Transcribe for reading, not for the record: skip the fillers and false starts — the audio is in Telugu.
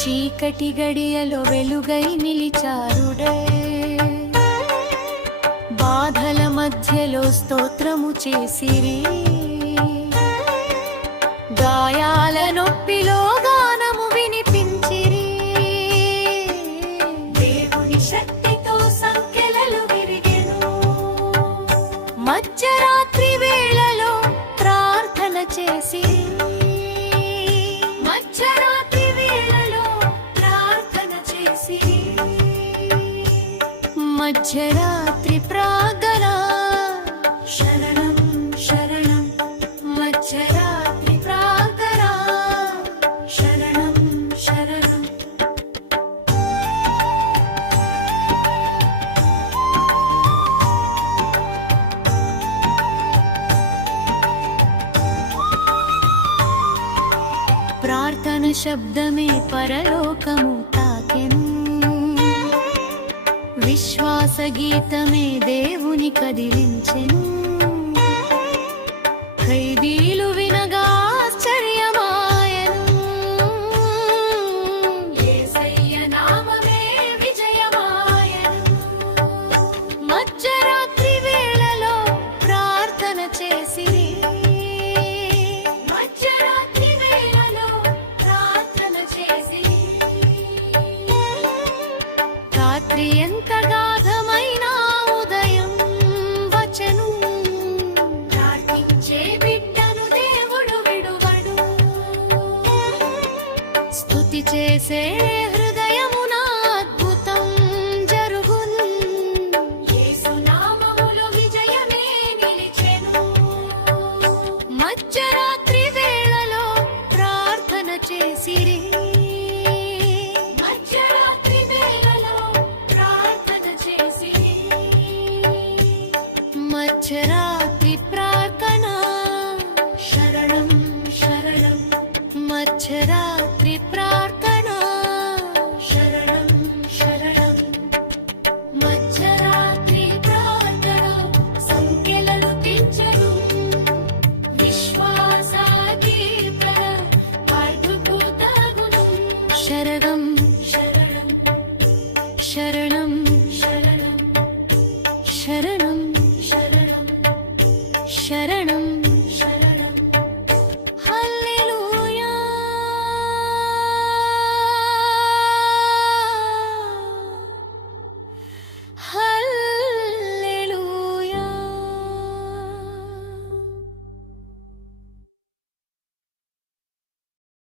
చీకటి గడియలో వెలుగై నిలిచారుడే, బాధల మధ్యలో స్తోత్రము చేసిరి, గాయాల నొప్పిలో గానము వినిపించిరి. దేవుని శక్తితో సంకెలలు విరిగెను, మధ్యరాత్రి వేళలో ప్రార్థన చేసి, మధ్యరాత్రి వేళలో ప్రార్థన చేసి, మధ్యరాత్రి ప్రార్థన శరణం శరణం, మధ్యరాత్రి ప్రార్థన శరణం శరణం. ప్రార్థన శబ్దమే పరలోకము తాకెను, విశ్వాస గీతమే దేవుని కదిలించెను. ఖైదీలు వినగా ఆశ్చర్యమాయెను, యేసయ్య నామమే విజయమాయెను. మధ్యరాత్రి వేళలో ప్రార్థన చేసిరి, మధ్యరాత్రి వేళలో ప్రార్థన చేసిరి. రాత్రి ఎంత గాఢమైన ఉదయం వచ్చెను, ప్రార్థించే బిడ్డను దేవుడు విడువడు. స్తుతి చేసే హృదయమున అద్భుతం జరుగును, యేసు నామములో విజయమే నిలిచెను. మధ్యరాత్రి వేళలో ప్రార్థన చేసిరి, మధ్యరాత్రి వేళలో ప్రార్థన చేసిరి. మధ్యరాత్రి ప్రార్థన శరణం శరణం, మధ్యరాత్రి